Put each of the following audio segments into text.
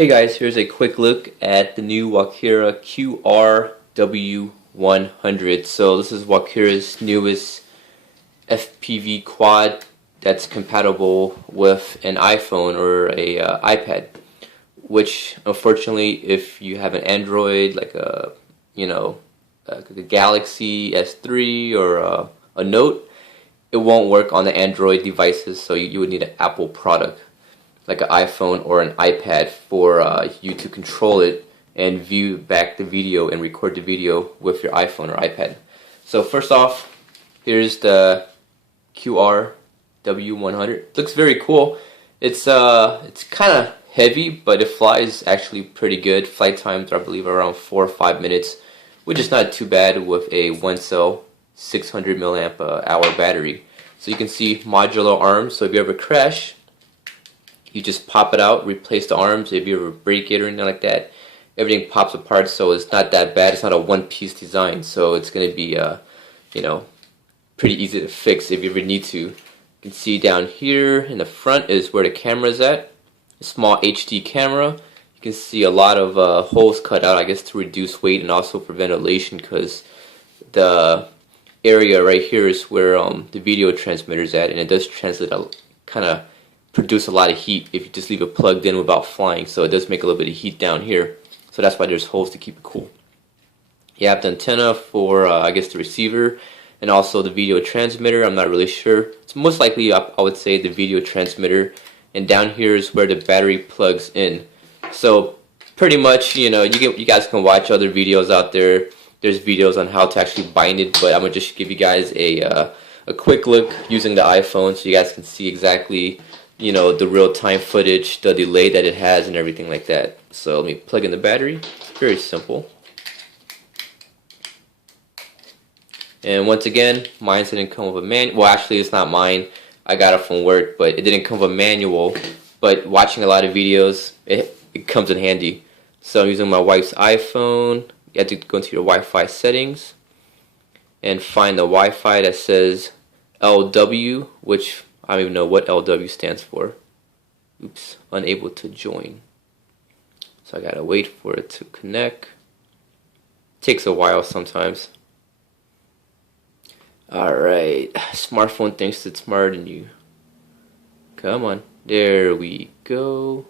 Hey guys, here's a quick look at the new Wakira QRW100. So this is Wakira's newest FPV quad that's compatible with an iPhone or a iPad. Which unfortunately, if you have an Android like a a Galaxy S3 or a Note, it won't work on the Android devices. So you would need an Apple product, like an iPhone or an iPad, for you to control it and view back the video and record the video with your iPhone or iPad. So first off, here's the QRW100. Looks very cool. It's kind of heavy, but it flies actually pretty good. Flight times are, I believe, around 4 or 5 minutes, which is not too bad with a one cell 600 milliamp hour battery. So you can see modular arms. So if you ever crash, you just pop it out, replace the arms. If you ever break it or anything like that, everything pops apart, so it's not that bad. It's not a one-piece design, so it's going to be, pretty easy to fix if you ever need to. You can see down here in the front is where the camera is at. A small HD camera. You can see a lot of holes cut out, I guess, to reduce weight and also for ventilation, because the area right here is where the video transmitter is at, and it does translate produce a lot of heat if you just leave it plugged in without flying. So it does make a little bit of heat down here, so that's why there's holes to keep it cool. You have the antenna for I guess the receiver, and also the video transmitter. I'm not really sure. It's most likely, I would say, the video transmitter, and down here is where the battery plugs in. So pretty much, you guys can watch other videos out there. There's videos on how to actually bind it, but I'm gonna just give you guys a quick look using the iPhone so you guys can see exactly the real-time footage, the delay that it has, and everything like that. So let me plug in the battery. It's very simple. And once again, mine didn't come with a manual. Well, actually, it's not mine. I got it from work, but it didn't come with a manual. But watching a lot of videos, it comes in handy. So I'm using my wife's iPhone. You have to go into your Wi-Fi settings and find the Wi-Fi that says LW, which I don't even know what LW stands for. Oops, unable to join. So I gotta wait for it to connect. Takes a while sometimes. Alright, smartphone thinks it's smarter than you. Come on, there we go.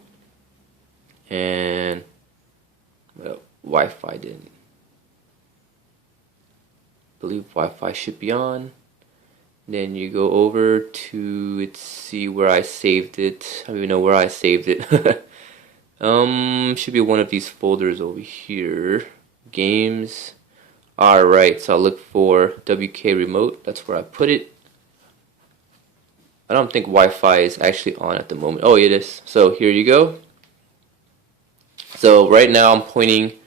And well, Wi-Fi didn't. I believe Wi-Fi should be on. Then you go over to, let's see where I saved it. I don't even know where I saved it. Should be one of these folders over here. Games. Alright, so I'll look for WK remote. That's where I put it. I don't think Wi-Fi is actually on at the moment. Oh, it is. So here you go. So right now I'm pointing.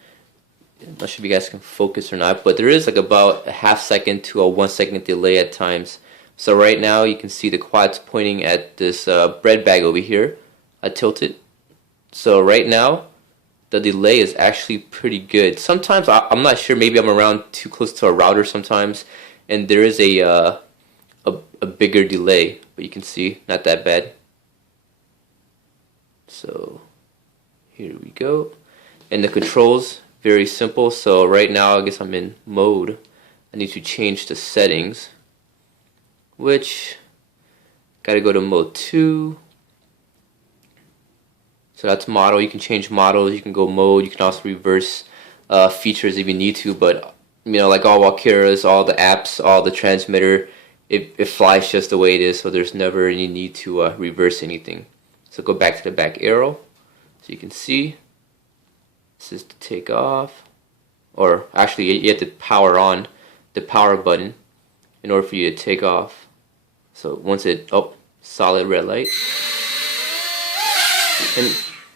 I'm not sure if you guys can focus or not, but there is like about a half second to a 1 second delay at times. So right now you can see the quad's pointing at this bread bag over here. I tilt it. So right now the delay is actually pretty good. Sometimes I'm not sure, maybe I'm around too close to a router sometimes, and there is a bigger delay, but you can see not that bad. So here we go. And the controls, very simple. So right now I guess I'm in mode. I need to change the settings, which gotta go to mode 2. So that's model. You can change models, you can go mode, you can also reverse features if you need to, but like all Wakiras, all the apps, all the transmitter, it flies just the way it is, so there's never any need to reverse anything. So go back to the back arrow so you can see. This is to take off, or actually you have to power on the power button in order for you to take off. So once solid red light. And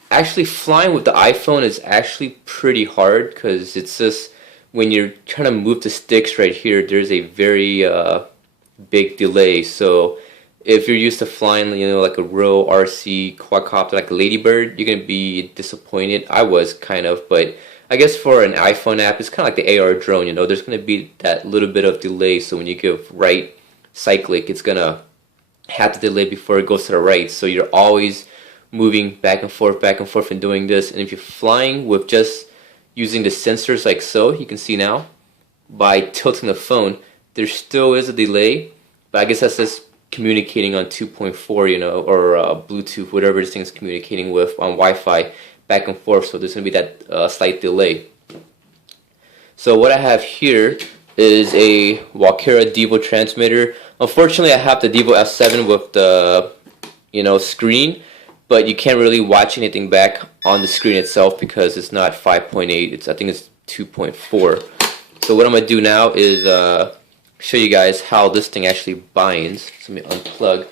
actually flying with the iPhone is actually pretty hard, because it's just when you're trying to move the sticks right here, there's a very big delay. So if you're used to flying, like a real RC quadcopter, like a Ladybird, you're gonna be disappointed. I was kind of, but I guess for an iPhone app, it's kind of like the AR drone. There's gonna be that little bit of delay. So when you give right cyclic, it's gonna have to delay before it goes to the right. So you're always moving back and forth, and doing this. And if you're flying with just using the sensors like so, you can see now, by tilting the phone, there still is a delay, but I guess that's just communicating on 2.4, you know, or Bluetooth, whatever this thing is communicating with on Wi-Fi, back and forth, so there's going to be that slight delay. So what I have here is a Walkera Devo transmitter. Unfortunately, I have the Devo F7 with the, you know, screen, but you can't really watch anything back on the screen itself because it's not 5.8. I think it's 2.4. So what I'm gonna do now is show you guys how this thing actually binds. So let me unplug.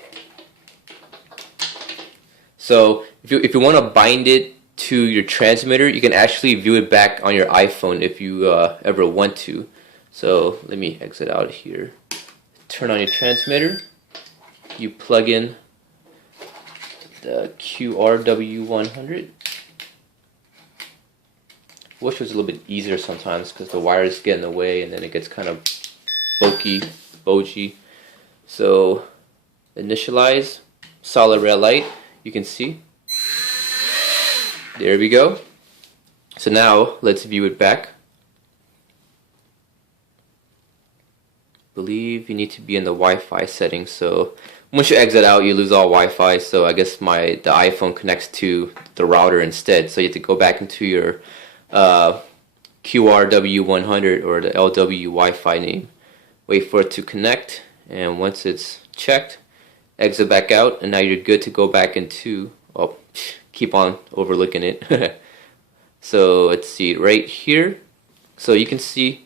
So if you want to bind it to your transmitter, you can actually view it back on your iPhone if you ever want to. So let me exit out here. Turn on your transmitter. You plug in the QRW100. Wish it was a little bit easier sometimes because the wires get in the way and then it gets kind of bogy. So initialize, solid red light, you can see. There we go. So now let's view it back. Believe you need to be in the Wi-Fi settings, so once you exit out you lose all Wi-Fi, so I guess the iPhone connects to the router instead, so you have to go back into your QRW100 or the LW Wi-Fi name, wait for it to connect, and once it's checked, exit back out, and now you're good to go back into, oh, keep on overlooking it. So let's see right here, so you can see.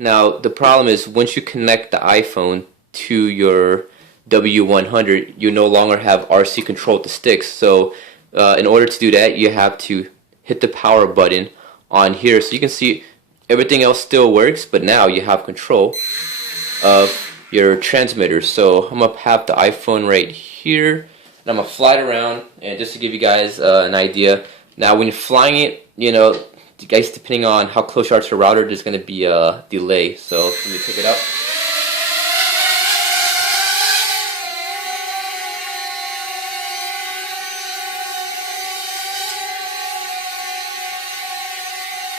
Now the problem is once you connect the iPhone to your W100, you no longer have RC control of the sticks. So in order to do that, you have to hit the power button on here. So you can see everything else still works, but now you have control of your transmitter. So I'm going to have the iPhone right here, and I'm going to fly it around. And just to give you guys an idea, now when you're flying it, you know, guys, depending on how close you are to the router, there's going to be a delay. So let me pick it up.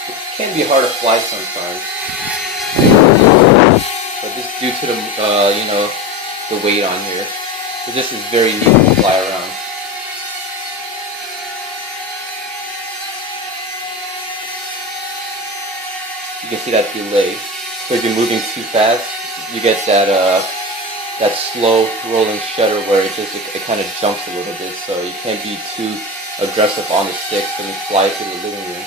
It can be hard to fly sometimes, but just due to the you know, the weight on here, so this is very neat to fly around. You can see that delay. So if you're moving too fast, you get that that slow rolling shutter where it kind of jumps a little bit. So you can't be too aggressive on the sticks when you fly through the living room.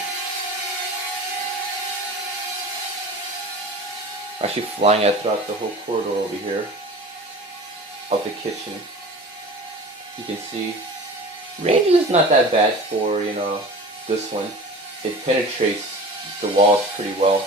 Actually flying it throughout the whole corridor over here of the kitchen. You can see range is not that bad for, you know, this one. It penetrates the walls pretty well.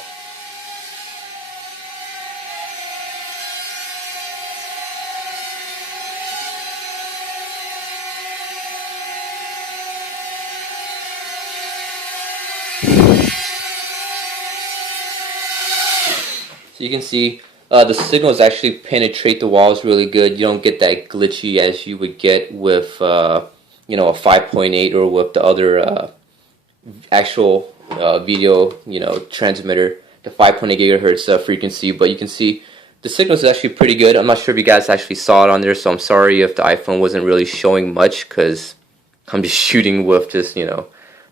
So you can see the signals actually penetrate the walls really good. You don't get that glitchy as you would get with you know, a 5.8 or with the other actual video, you know, transmitter, the 5.8 gigahertz frequency. But you can see the signal is actually pretty good. I'm not sure if you guys actually saw it on there, so I'm sorry if the iPhone wasn't really showing much because I'm just shooting with just, you know,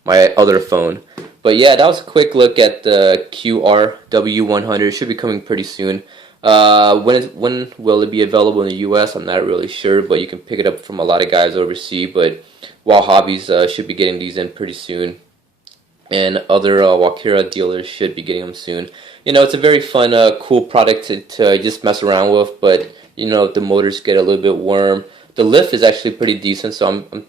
my other phone. But yeah, that was a quick look at the QRW100. It should be coming pretty soon. When will it be available in the US? I'm not really sure, but you can pick it up from a lot of guys overseas. But Wow Hobbies should be getting these in pretty soon, and other Walkera dealers should be getting them soon. You know, it's a very fun, cool product to just mess around with. But you know, the motors get a little bit warm. The lift is actually pretty decent, so I'm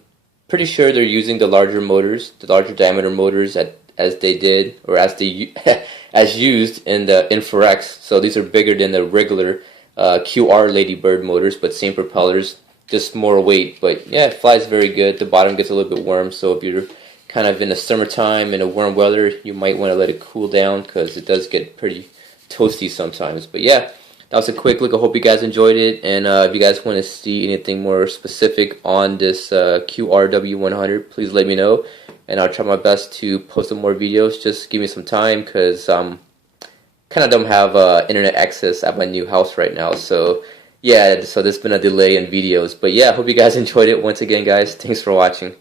pretty sure they're using the larger motors, the larger diameter motors as they did, or as they as used in the InfraX. So these are bigger than the regular QR Ladybird motors, but same propellers, just more weight. But yeah, it flies very good. The bottom gets a little bit warm, so if you're kind of in the summertime in a warm weather, you might want to let it cool down because it does get pretty toasty sometimes. But yeah, that was a quick look. I hope you guys enjoyed it, and if you guys want to see anything more specific on this QRW100, please let me know, and I'll try my best to post some more videos. Just give me some time, because kind of don't have internet access at my new house right now, so yeah, so there's been a delay in videos. But yeah, I hope you guys enjoyed it. Once again, guys, thanks for watching.